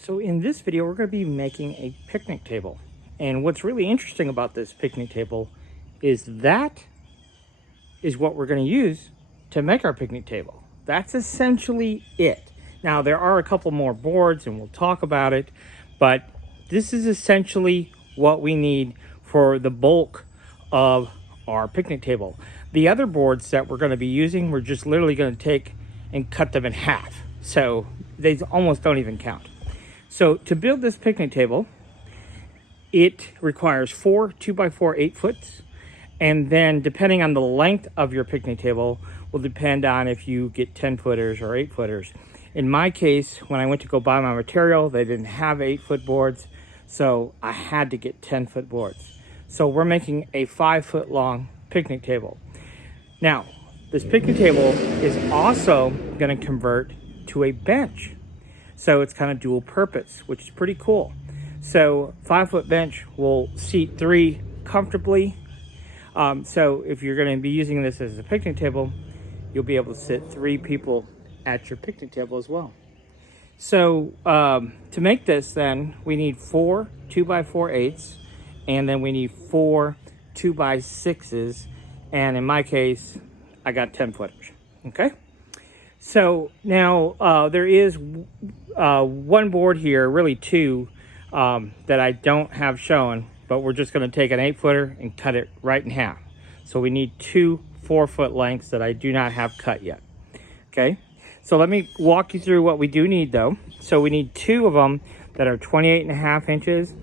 So in this video, we're going to be making a picnic table. And what's really interesting about this picnic table is that is what we're going to use to make our picnic table. That's essentially it. Now, there are a couple more boards and we'll talk about it, but this is essentially what we need for the bulk of our picnic table. The other boards that we're going to be using, we're just literally going to take and cut them in half. So they almost don't even count. So to build this picnic table, it requires 4 2x4 8-foots. And then depending on the length of your picnic table will depend on if you get 10-footers or 8-footers. In my case, when I went to go buy my material, they didn't have 8-foot boards. So I had to get 10-foot boards. So we're making a 5-foot long picnic table. Now, this picnic table is also going to convert to a bench. So it's kind of dual purpose, which is pretty cool. So 5-foot bench will seat 3 comfortably. So if you're going to be using this as a picnic table, you'll be able to sit 3 people at your picnic table as well. So to make this, then we need 4 2x4 8s, and then we need 4 2x6s, and in my case, I got 10-footers. Okay. So now there is one board here, really 2, that I don't have shown, but we're just going to take an 8-footer and cut it right in half. So we need 2 4-foot lengths that I do not have cut yet. Okay, so let me walk you through what we do need though. So we need 2 of them that are 28.5 inches,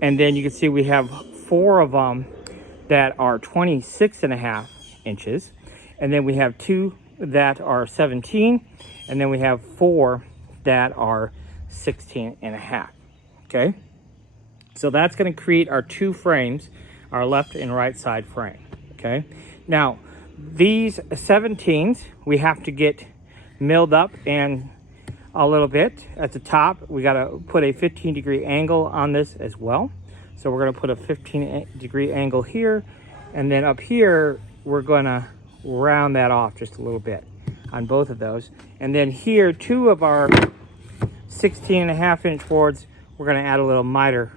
and then you can see we have 4 of them that are 26.5 inches, and then we have 2 that are 17, and then we have 4 that are 16.5. Okay, so that's going to create our 2 frames, our left and right side frame. Okay, now these 17s we have to get milled up and a little bit at the top. We got to put a 15-degree angle on this as well. So we're going to put a 15-degree angle here, and then up here we're going to round that off just a little bit on both of those. And then here, 2 of our 16.5-inch boards, we're going to add a little miter,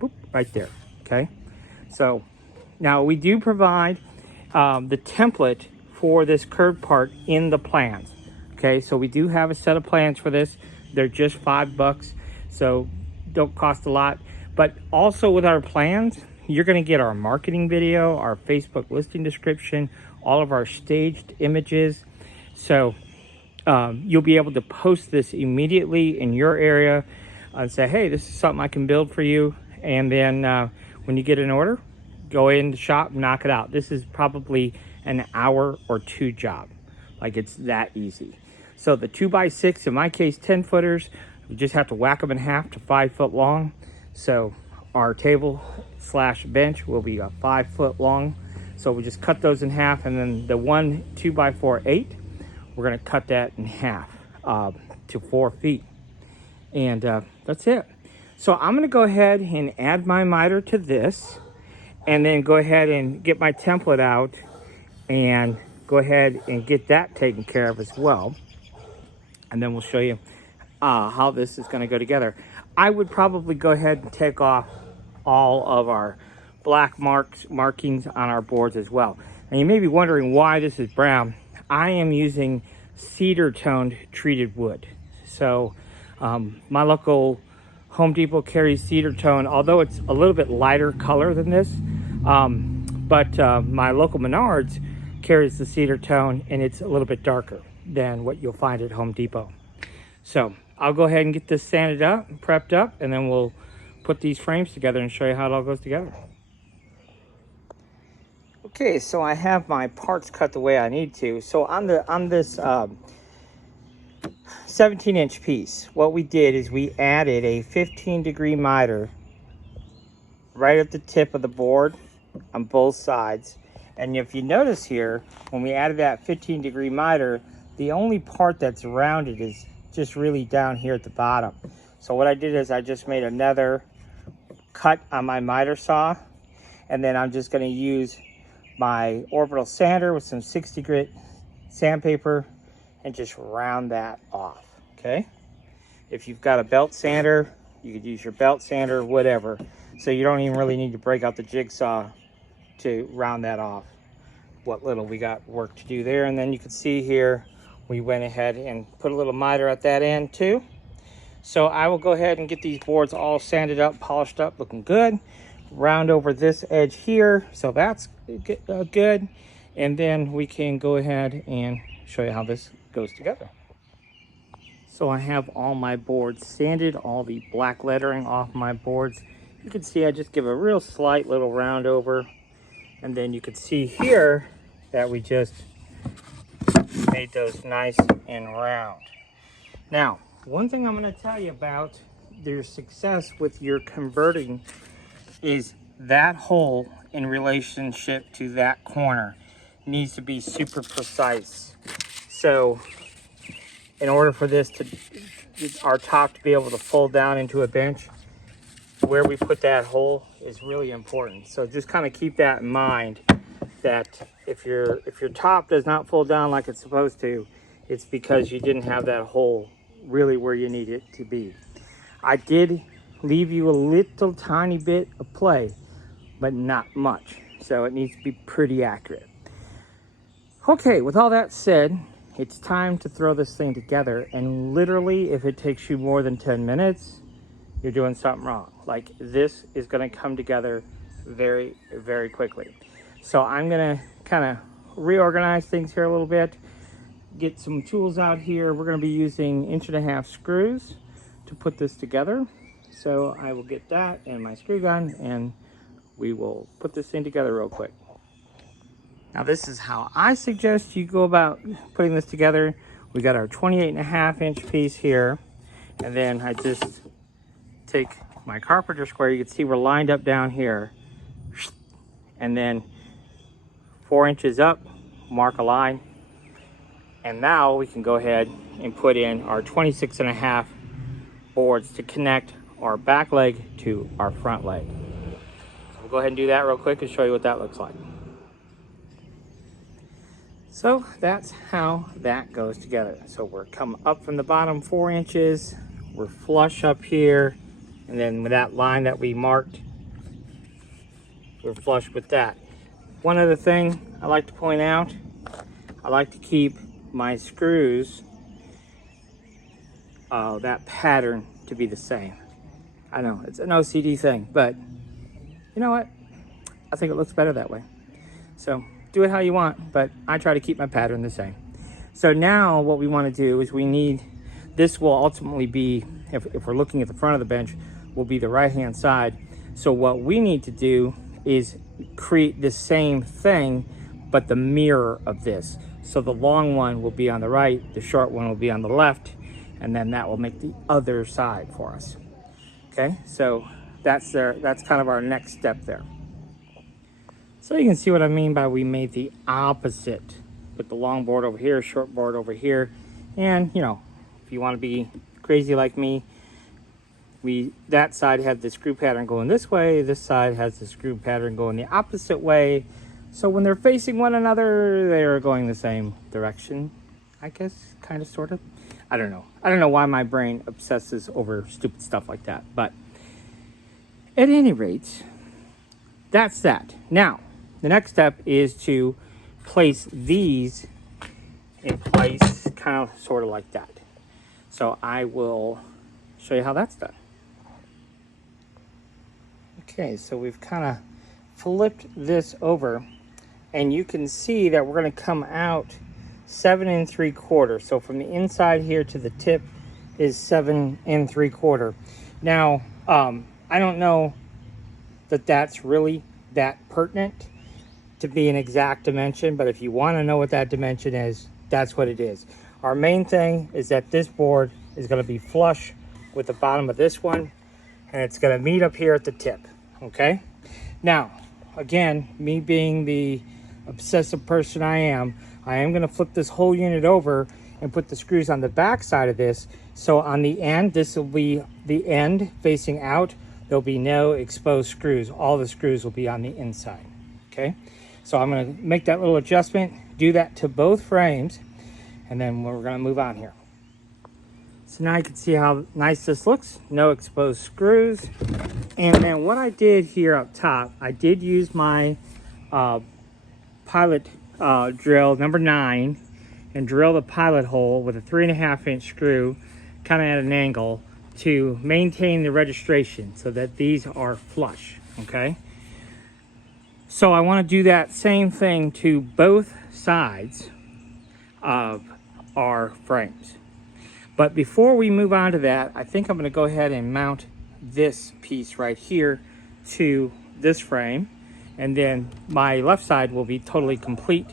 boop, right there. Okay, so now we do provide the template for this curved part in the plans. Okay, so we do have a set of plans for this. They're just $5, so don't cost a lot. But also with our plans, you're going to get our marketing video, our Facebook listing description, all of our staged images. So you'll be able to post this immediately in your area and say, hey, this is something I can build for you. And then when you get an order, go in the shop, knock it out. This is probably an hour or 2 job. Like, it's that easy. So the 2x6, in my case, 10-footers, we just have to whack them in half to 5 foot long. So our table / bench will be a 5 foot long. So we just cut those in half, and then the 1 2x4 8, we're going to cut that in half to 4 feet. And that's it. So I'm going to go ahead and add my miter to this, and then go ahead and get my template out and go ahead and get that taken care of as well. And then we'll show you how this is going to go together. I would probably go ahead and take off all of our black markings on our boards as well. And you may be wondering why this is brown. I am using cedar toned treated wood. So my local Home Depot carries cedar tone, although it's a little bit lighter color than this. But my local Menards carries the cedar tone, and it's a little bit darker than what you'll find at Home Depot. So I'll go ahead and get this sanded up and prepped up, and then we'll put these frames together and show you how it all goes together. Okay, so I have my parts cut the way I need to. So on this 17-inch piece, what we did is we added a 15-degree miter right at the tip of the board on both sides. And if you notice here, when we added that 15-degree miter, the only part that's rounded is just really down here at the bottom. So what I did is I just made another cut on my miter saw, and then I'm just going to use my orbital sander with some 60 grit sandpaper and just round that off. Okay, if you've got a belt sander, You could use your belt sander, whatever. So you don't even really need to break out the jigsaw to round that off. What little we got work to do there. And then you can see here, we went ahead and put a little miter at that end too. So I will go ahead and get these boards all sanded up, polished up, looking good. Round over this edge here, so that's good. And then we can go ahead and show you how this goes together. So I have all my boards sanded, all the black lettering off my boards. You can see I just give a real slight little round over. And then you can see here that we just made those nice and round. Now, one thing I'm going to tell you about your success with your converting is that hole in relationship to that corner needs to be super precise. So in order for this to, our top to be able to fold down into a bench, where we put that hole is really important. So just kind of keep that in mind, that if your top does not fold down like it's supposed to, it's because you didn't have that hole really where you need it to be. I did leave you a little tiny bit of play, but not much. So it needs to be pretty accurate. Okay, with all that said, it's time to throw this thing together. And literally, if it takes you more than 10 minutes, you're doing something wrong. Like, this is gonna come together very, very quickly. So I'm gonna kind of reorganize things here a little bit, get some tools out here. We're gonna be using 1.5" screws to put this together. So I will get that and my screw gun, and we will put this thing together real quick. Now this is how I suggest you go about putting this together. We got our 28.5" piece here, and then I just take my carpenter square. You can see we're lined up down here, and then 4 inches up, mark a line, and now we can go ahead and put in our 26.5" boards to connect our back leg to our front leg. So we'll go ahead and do that real quick and show you what that looks like. So that's how that goes together. So we're coming up from the bottom 4 inches, we're flush up here, and then with that line that we marked, we're flush with that. One other thing I like to point out, I like to keep my screws, that pattern to be the same. I know it's an OCD thing, but you know what? I think it looks better that way. So do it how you want, but I try to keep my pattern the same. So now what we want to do is this will ultimately be, if we're looking at the front of the bench, will be the right-hand side. So what we need to do is create the same thing, but the mirror of this. So the long one will be on the right, the short one will be on the left, and then that will make the other side for us. Okay, so that's kind of our next step there. So you can see what I mean by we made the opposite, with the long board over here, short board over here. And you know, if you want to be crazy like me, that side had the screw pattern going this way, this side has the screw pattern going the opposite way. So when they're facing one another, they are going the same direction, I guess, kind of, sort of. I don't know why my brain obsesses over stupid stuff like that, but at any rate, that's that. Now, the next step is to place these in place, kind of, sort of like that. So I will show you how that's done. Okay, so we've kind of flipped this over, and you can see that we're going to come out 7 3/4. So from the inside here to the tip is 7 3/4. Now, I don't know that that's really that pertinent to be an exact dimension, but if you want to know what that dimension is, that's what it is. Our main thing is that this board is going to be flush with the bottom of this one, and it's going to meet up here at the tip. Okay, now again, me being the obsessive person I am going to flip this whole unit over and put the screws on the back side of this. So on the end, this will be the end facing out. There'll be no exposed screws. All the screws will be on the inside. Okay, so I'm going to make that little adjustment, do that to both frames, and then we're going to move on here. So now you can see how nice this looks. No exposed screws. And then what I did here up top, I did use my pilot drill number 9 and drill the pilot hole with a 3.5-inch screw kind of at an angle to maintain the registration so that these are flush, okay? So I want to do that same thing to both sides of our frames. But before we move on to that, I think I'm going to go ahead and mount this piece right here to this frame, and then my left side will be totally complete,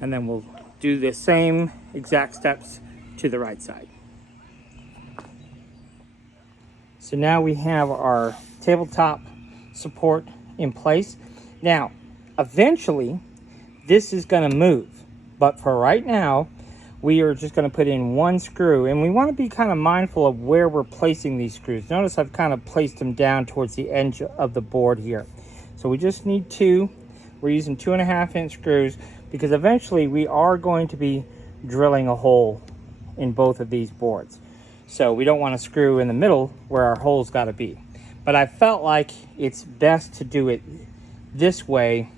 and then we'll do the same exact steps to the right side. So now we have our tabletop support in place. Now, eventually, this is going to move, but for right now, we are just going to put in one screw, and we want to be kind of mindful of where we're placing these screws. Notice I've kind of placed them down towards the edge of the board here. So we just need 2. We're using 2.5-inch screws because eventually we are going to be drilling a hole in both of these boards. So we don't want to screw in the middle where our hole's got to be. But I felt like it's best to do it this way,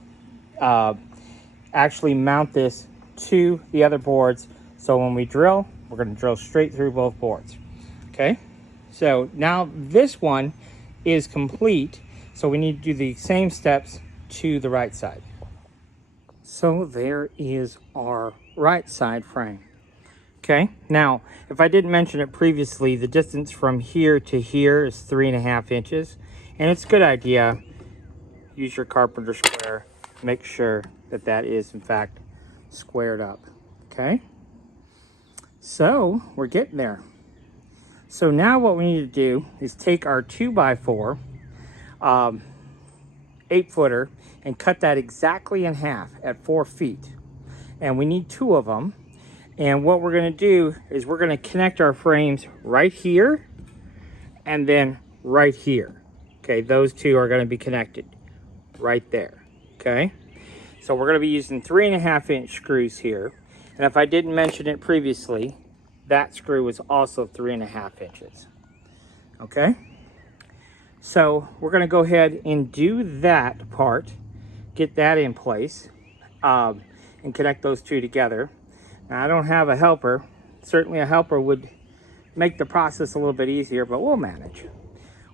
actually mount this to the other boards. So when we drill, we're going to drill straight through both boards. Okay, so now this one is complete, so we need to do the same steps to the right side. So there is our right side frame. Okay, now if I didn't mention it previously, the distance from here to here is 3.5 inches, and it's a good idea, use your carpenter square, make sure that that is in fact squared up. Okay, so we're getting there. So now what we need to do is take our 2x4 8-footer and cut that exactly in half at 4 feet, and we need 2 of them. And what we're going to do is we're going to connect our frames right here and then right here. Okay, those 2 are going to be connected right there. Okay, so we're going to be using 3.5-inch screws here. And if I didn't mention it previously, that screw is also 3.5 inches. Okay, so we're going to go ahead and do that part, get that in place, and connect those 2 together. Now, I don't have a helper. Certainly a helper would make the process a little bit easier, but we'll manage.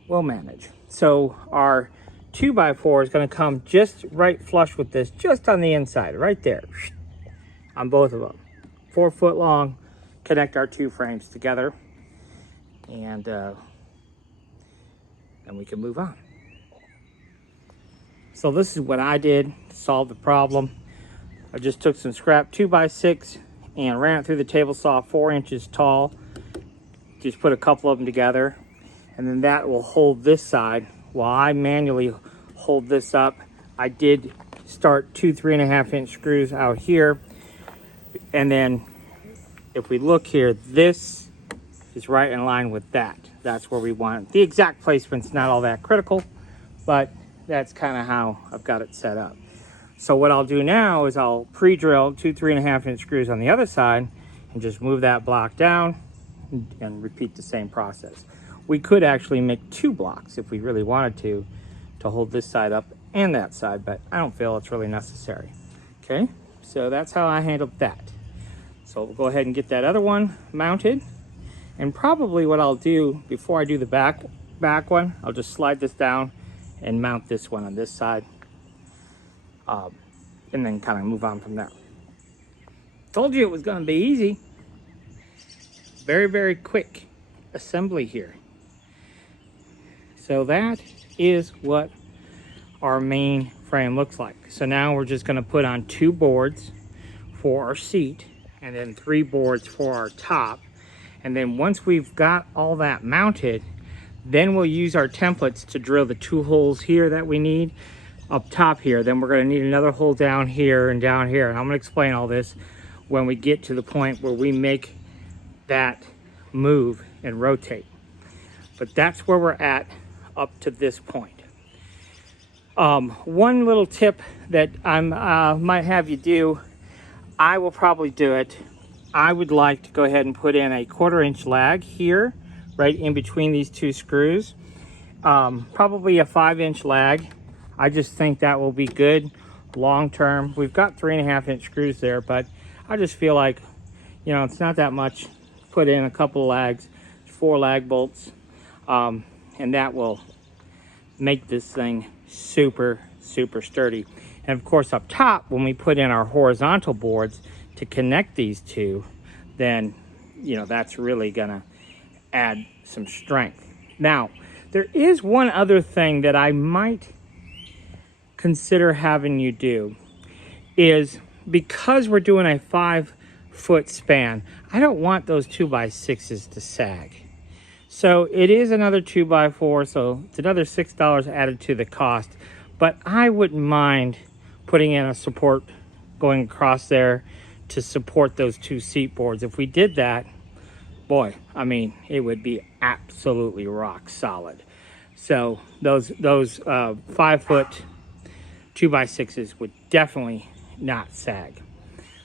We'll manage. So our 2x4 is going to come just right flush with this, just on the inside, right there, on both of them. 4 foot long, connect our 2 frames together, and then we can move on. So this is what I did to solve the problem. I just took some scrap 2x6 and ran it through the table saw 4 inches tall. Just put a couple of them together, and then that will hold this side while I manually hold this up. I did start 2 3.5-inch screws out here, and then if we look here, this is right in line with that. That's where we want it. The exact placement's not all that critical, but that's kind of how I've got it set up. So what I'll do now is I'll pre-drill 2 3.5-inch screws on the other side and just move that block down and repeat the same process. We could actually make 2 blocks if we really wanted to hold this side up and that side, but I don't feel it's really necessary. Okay, so that's how I handled that. So we'll go ahead and get that other one mounted, and probably what I'll do before I do the back one, I'll just slide this down and mount this one on this side. And then kind of move on from there. Told you it was going to be easy. Very, very quick assembly here. So that is what our main frame looks like. So now we're just going to put on 2 boards for our seat, and then 3 boards for our top. And then once we've got all that mounted, then we'll use our templates to drill the 2 holes here that we need up top here. Then we're going to need another hole down here and down here, and I'm going to explain all this when we get to the point where we make that move and rotate. But that's where we're at up to this point. One little tip that I might have you do, I will probably do it I would like to go ahead and put in a 1/4 inch lag here, right in between these two screws. Probably a 5-inch lag. I just think that will be good long term. We've got 3.5-inch screws there, but I just feel like, you know, it's not that much. Put in a couple of lags, 4 lag bolts, and that will make this thing super sturdy. And of course up top, when we put in our horizontal boards to connect these two, then, you know, that's really gonna add some strength. Now, there is one other thing that I might consider having you do, is because we're doing a 5-foot span, I don't want those 2x6s to sag. So it is another 2x4, so it's another $6 added to the cost. But I wouldn't mind putting in a support going across there to support those 2 seat boards. If we did that, boy, I mean, it would be absolutely rock solid. So those 5-foot 2x6s would definitely not sag.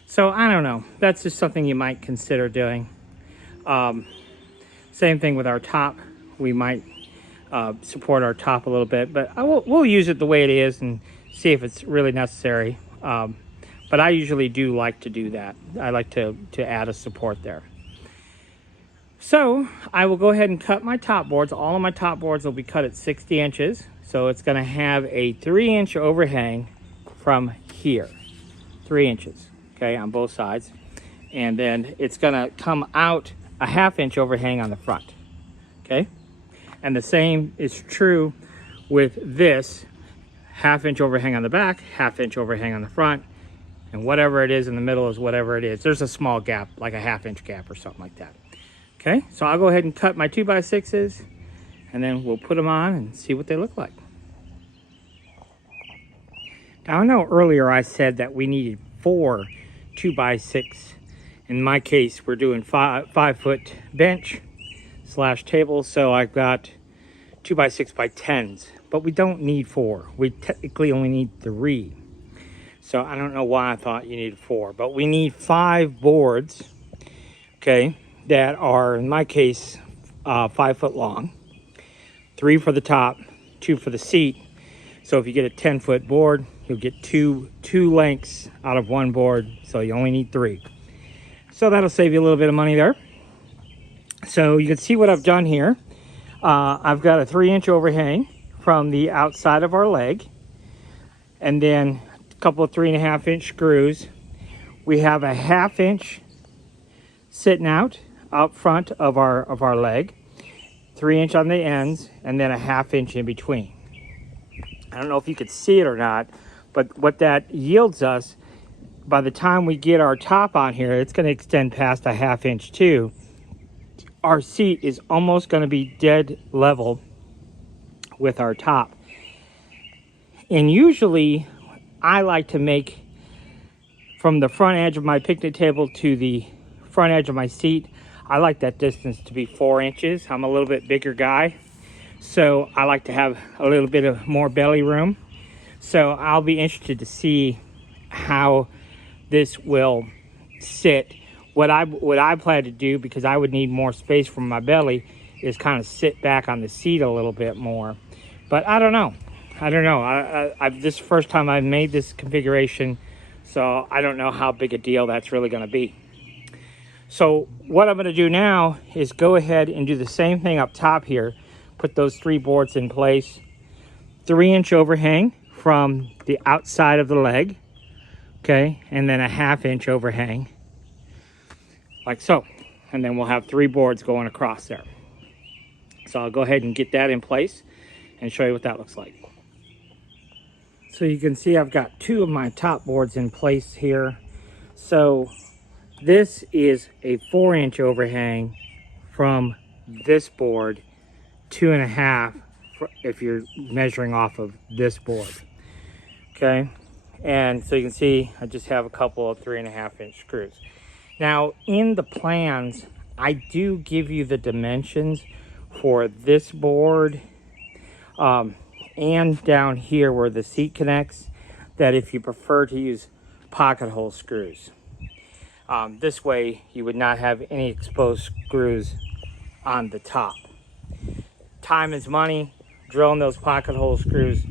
So I don't know, that's just something you might consider doing. Same thing with our top. We might support our top a little bit, but we'll use it the way it is and see if it's really necessary. But I usually do like to do that. I like to add a support there. So I will go ahead and cut my top boards. All of my top boards will be cut at 60 inches. So it's gonna have a 3-inch overhang from here, 3 inches, okay, on both sides. And then it's gonna come out a 1/2-inch overhang on the front, okay? And the same is true with this 1/2-inch overhang on the back, 1/2-inch overhang on the front, and whatever it is in the middle is whatever it is. There's a small gap, like a 1/2-inch gap or something like that. Okay, so I'll go ahead and cut my 2x6s, and then we'll put them on and see what they look like. Now I know earlier I said that we needed 4 2x6. In my case, we're doing 5-foot bench / table, so I've got 2x6x10s, but we don't need 4. We technically only need 3. So I don't know why I thought you needed 4, but we need 5 boards, okay, that are, in my case, 5 foot long, 3 for the top, 2 for the seat. So if you get a 10-foot board, you'll get two lengths out of 1 board, so you only need 3. So that'll save you a little bit of money there. So you can see what I've done here. I've got a 3-inch overhang from the outside of our leg, and then a couple of 3.5-inch screws. We have a 1/2-inch sitting out front of our leg, 3-inch on the ends, and then a 1/2-inch in between. I don't know if you could see it or not, but what that yields us, by the time we get our top on here, it's going to extend past a 1/2-inch too. Our seat is almost going to be dead level with our top. And usually I like to make from the front edge of my picnic table to the front edge of my seat, I like that distance to be 4 inches. I'm a little bit bigger guy, so I like to have a little bit of more belly room. So I'll be interested to see how this will sit. What I plan to do, because I would need more space from my belly, is kind of sit back on the seat a little bit more. But I don't know. This is the first time I've made this configuration, so I don't know how big a deal that's really going to be. So what I'm going to do now is go ahead and do the same thing up top here. Put those 3 boards in place. 3-inch overhang from the outside of the leg. Okay, and then a 1/2-inch overhang, like so. And then we'll have 3 boards going across there. So I'll go ahead and get that in place and show you what that looks like. So you can see I've got 2 of my top boards in place here. So this is a 4-inch overhang from this board, 2.5 if you're measuring off of this board. Okay, and so you can see I just have a couple of 3.5-inch screws. Now in the plans, I do give you the dimensions for this board and down here where the seat connects, that if you prefer to use pocket hole screws. This way you would not have any exposed screws on the top. Time is money. Drilling those pocket hole screws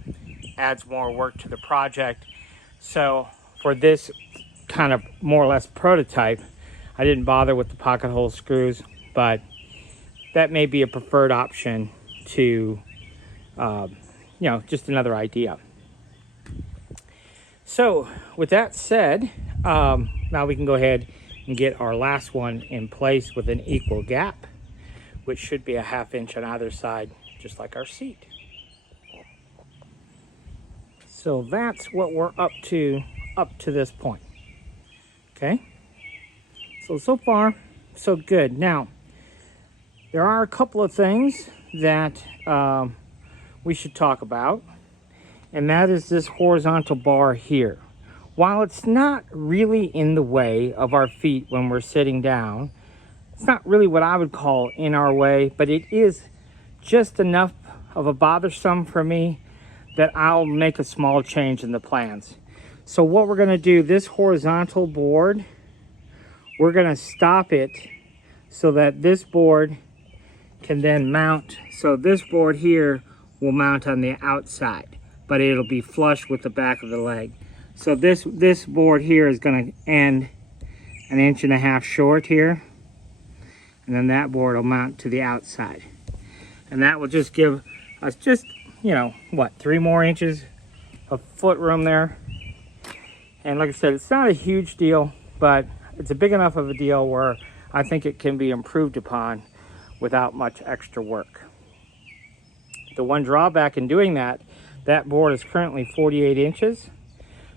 adds more work to the project. So for this kind of more or less prototype, I didn't bother with the pocket hole screws, but that may be a preferred option to, just another idea. So with that said, now we can go ahead and get our last one in place with an equal gap, which should be a 1/2 inch on either side, just like our seat. So that's what we're up to this point. Okay. So far, so good. Now, there are a couple of things that we should talk about, and that is this horizontal bar here. While it's not really in the way of our feet when we're sitting down, it's not really what I would call in our way, but it is just enough of a bothersome for me that I'll make a small change in the plans. So what we're gonna do, this horizontal board, we're gonna stop it so that this board can then mount. So this board here will mount on the outside, but it'll be flush with the back of the leg. So this board here is gonna end 1.5 inches short here. And then that board will mount to the outside. And that will just give us just, 3 more inches of foot room there. And like I said, it's not a huge deal, but it's a big enough of a deal where I think it can be improved upon without much extra work. The one drawback in doing that board is currently 48 inches.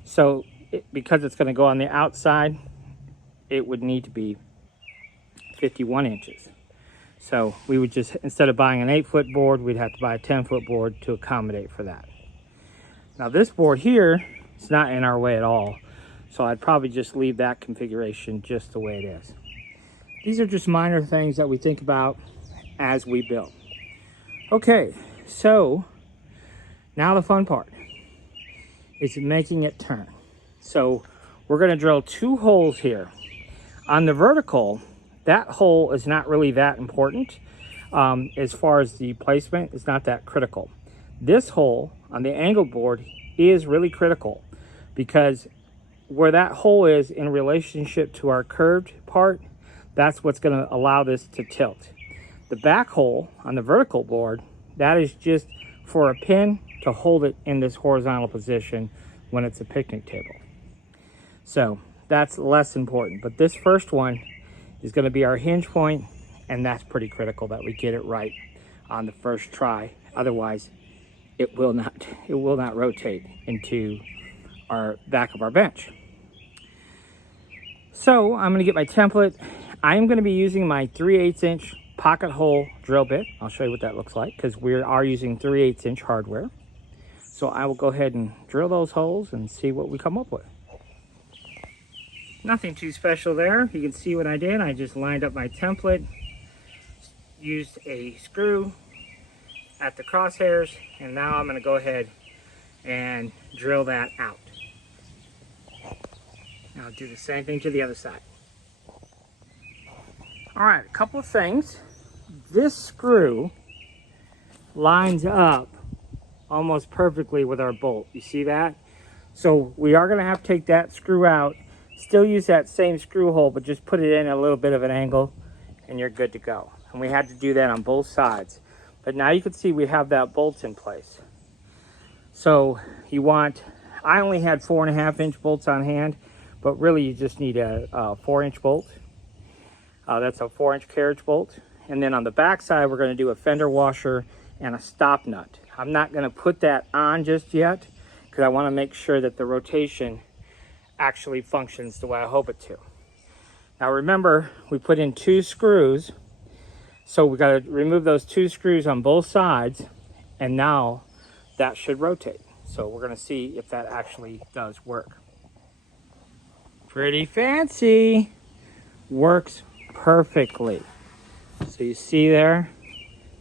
So because it's gonna go on the outside, it would need to be 51 inches. So we would just, instead of buying an 8-foot board, we'd have to buy a 10-foot board to accommodate for that. Now this board here is not in our way at all. So I'd probably just leave that configuration just the way it is. These are just minor things that we think about as we build. Okay, so now the fun part is making it turn. So we're gonna drill 2 holes here. On the vertical, that hole is not really that important. As far as the placement, it's not that critical. This hole on the angle board is really critical because where that hole is in relationship to our curved part, that's what's going to allow this to tilt. The back hole on the vertical board, that is just for a pin to hold it in this horizontal position when it's a picnic table. So that's less important, but this first one is going to be our hinge point, and that's pretty critical that we get it right on the first try. Otherwise, it will not rotate into our back of our bench. So I'm going to get my template. I'm going to be using my 3/8 inch pocket hole drill bit. I'll show you what that looks like because we are using 3/8 inch hardware. So I will go ahead and drill those holes and see what we come up with. Nothing too special there. You can see what I did. I just lined up my template, used a screw at the crosshairs, and now I'm going to go ahead and drill that out. Now I'll do the same thing to the other side. All right, a couple of things. This screw lines up almost perfectly with our bolt. You see that? So we are going to have to take that screw out, still use that same screw hole, but just put it in a little bit of an angle and you're good to go. And we had to do that on both sides. But now you can see we have that bolt in place. So I only had 4.5 inch bolts on hand, but really you just need a 4-inch bolt. That's a 4-inch carriage bolt. And then on the back side, we're going to do a fender washer and a stop nut. I'm not going to put that on just yet because I want to make sure that the rotation actually functions the way I hope it to. Now remember, we put in 2 screws, so we got to remove those 2 screws on both sides, and now that should rotate. So we're going to see if that actually does work. Pretty fancy. Works perfectly. So you see there,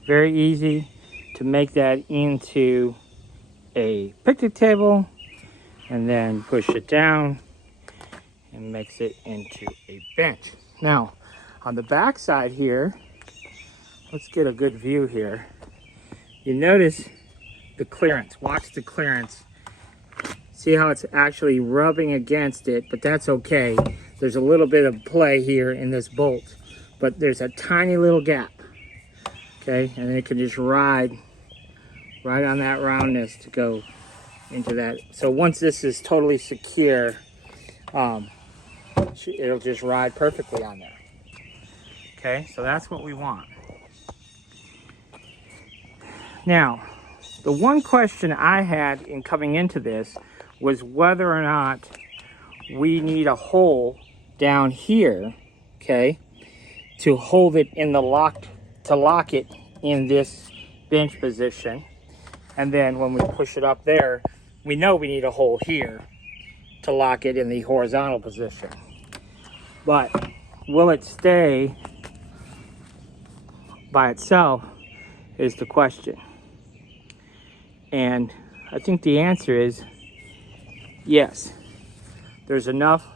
very easy to make that into a picnic table and then push it down and makes it into a bench. Now, on the back side here, let's get a good view here. You notice the clearance. Watch the clearance. See how it's actually rubbing against it, but that's okay. There's a little bit of play here in this bolt, but there's a tiny little gap. Okay, and it can just ride right on that roundness to go into that. So once this is totally secure, it'll just ride perfectly on there. Okay, so that's what we want. Now, the one question I had in coming into this was whether or not we need a hole down here, okay, to hold it in the to lock it in this bench position. And then when we push it up there, we know we need a hole here to lock it in the horizontal position. But will it stay by itself is the question. And I think the answer is yes. There's enough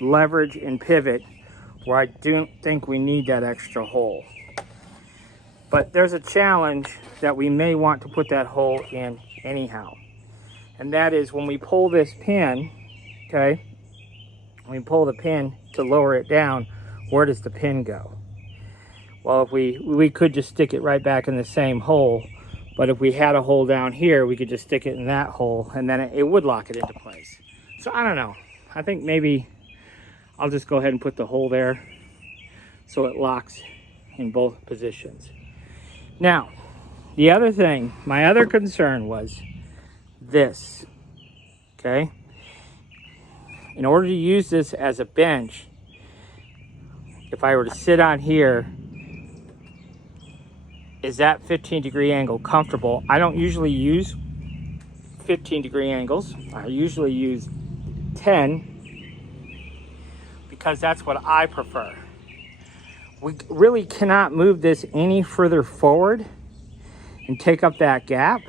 leverage and pivot where I don't think we need that extra hole. But there's a challenge that we may want to put that hole in anyhow. And that is when we pull this pin, okay, when we pull the pin to lower it down, where does the pin go? Well, if we could just stick it right back in the same hole, but if we had a hole down here, we could just stick it in that hole and then it would lock it into place. So I don't know. I think maybe I'll just go ahead and put the hole there so it locks in both positions. Now, the other thing, my other concern was this, okay? In order to use this as a bench, if I were to sit on here, is that 15-degree angle comfortable? I don't usually use 15-degree angles. I usually use 10 because that's what I prefer. We really cannot move this any further forward and take up that gap.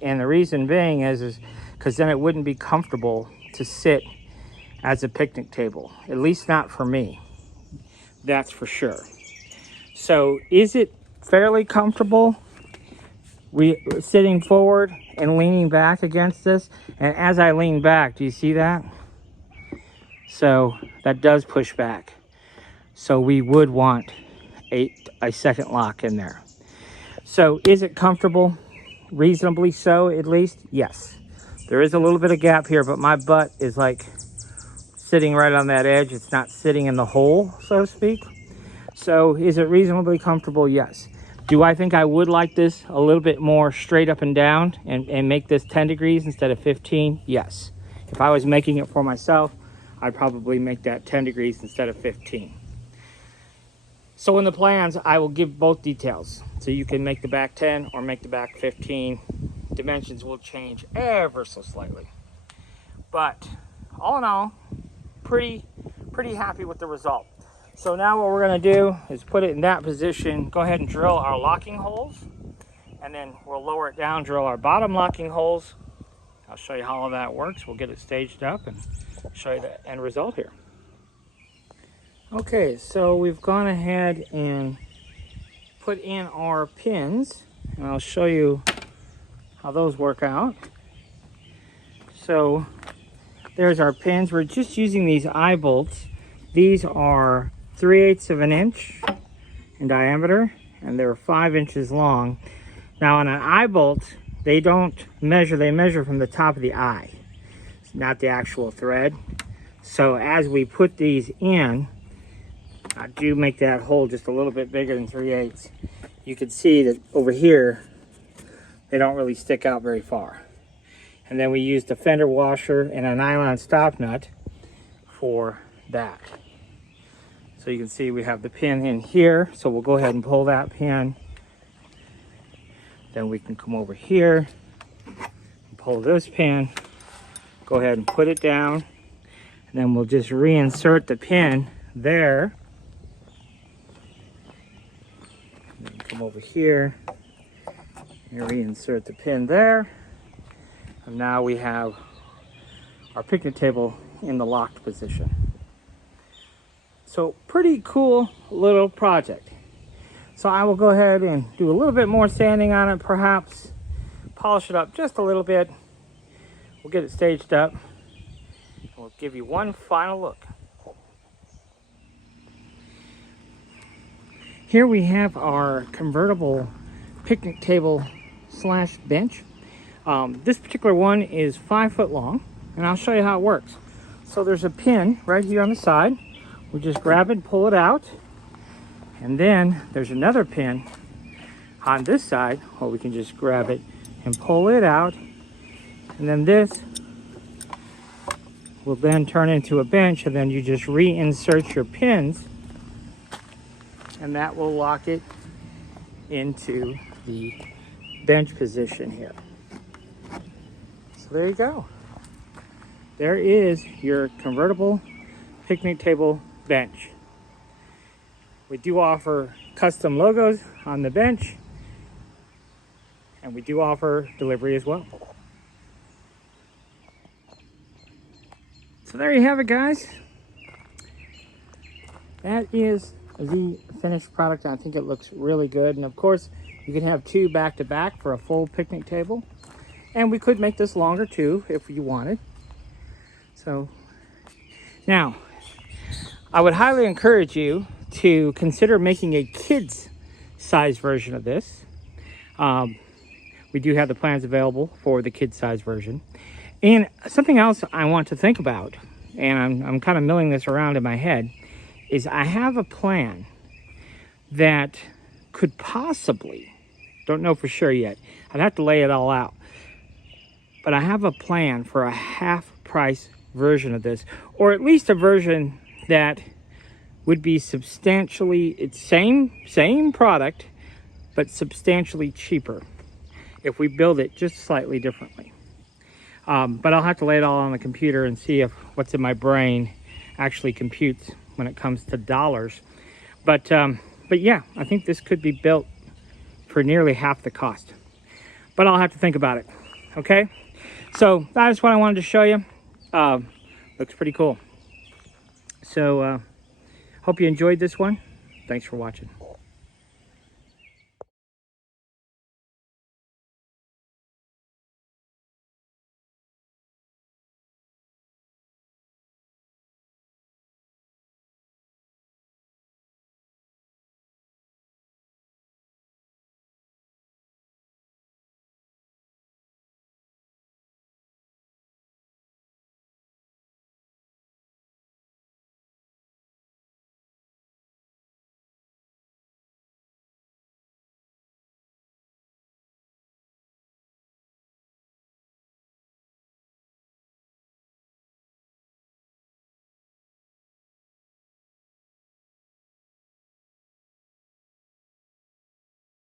And the reason being is because then it wouldn't be comfortable to sit as a picnic table, at least not for me. That's for sure. So is it fairly comfortable sitting forward and leaning back against this? And as I lean back, do you see that? So that does push back. So we would want a second lock in there. So is it comfortable? Reasonably so, at least? Yes. There is a little bit of gap here, but my butt is like sitting right on that edge. It's not sitting in the hole, so to speak. So is it reasonably comfortable? Yes. Do I think I would like this a little bit more straight up and down and make this 10 degrees instead of 15? Yes. If I was making it for myself, I'd probably make that 10 degrees instead of 15. So in the plans, I will give both details. So you can make the back 10 or make the back 15. Dimensions will change ever so slightly. But all in all, pretty happy with the result. So now what we're gonna do is put it in that position, go ahead and drill our locking holes, and then we'll lower it down, drill our bottom locking holes. I'll show you how all that works. We'll get it staged up and show you the end result here. Okay, so we've gone ahead and put in our pins, and I'll show you how those work out. So there's our pins. We're just using these eye bolts. These are 3/8 of an inch in diameter, and they're 5 inches long. Now on an eye bolt, they don't measure, they measure from the top of the eye, not the actual thread. So as we put these in, I do make that hole just a little bit bigger than 3/8. You can see that over here, they don't really stick out very far. And then we use the fender washer and a nylon stop nut for that. So you can see we have the pin in here. So we'll go ahead and pull that pin. Then we can come over here and pull this pin. Go ahead and put it down. And then we'll just reinsert the pin there. And then come over here and reinsert the pin there. And now we have our picnic table in the locked position. So pretty cool little project. So I will go ahead and do a little bit more sanding on it, perhaps polish it up just a little bit. We'll get it staged up. We'll give you one final look. Here we have our convertible picnic table slash bench. This particular one is 5 foot long, and I'll show you how it works. So there's a pin right here on the side. We just grab it and pull it out. And then there's another pin on this side where we can just grab it and pull it out. And then this will then turn into a bench, and then you just reinsert your pins, and that will lock it into the bench position here. So there you go. There is your convertible picnic table bench. We do offer custom logos on the bench, and we do offer delivery as well. So there you have it, guys. That is the finished product. I think it looks really good, and of course you can have 2 back to back for a full picnic table, and we could make this longer too if you wanted. So now I would highly encourage you to consider making a kids size version of this. We do have the plans available for the kids size version. And something else I want to think about, and I'm kind of milling this around in my head, is I have a plan that could possibly, don't know for sure yet, I'd have to lay it all out, but I have a plan for a half price version of this, or at least a version that would be substantially, it's same product, but substantially cheaper if we build it just slightly differently. But I'll have to lay it all on the computer and see if what's in my brain actually computes when it comes to dollars. But yeah, I think this could be built for nearly half the cost. But I'll have to think about it. Okay, so that is what I wanted to show you. Looks pretty cool. So hope you enjoyed this one. Thanks for watching.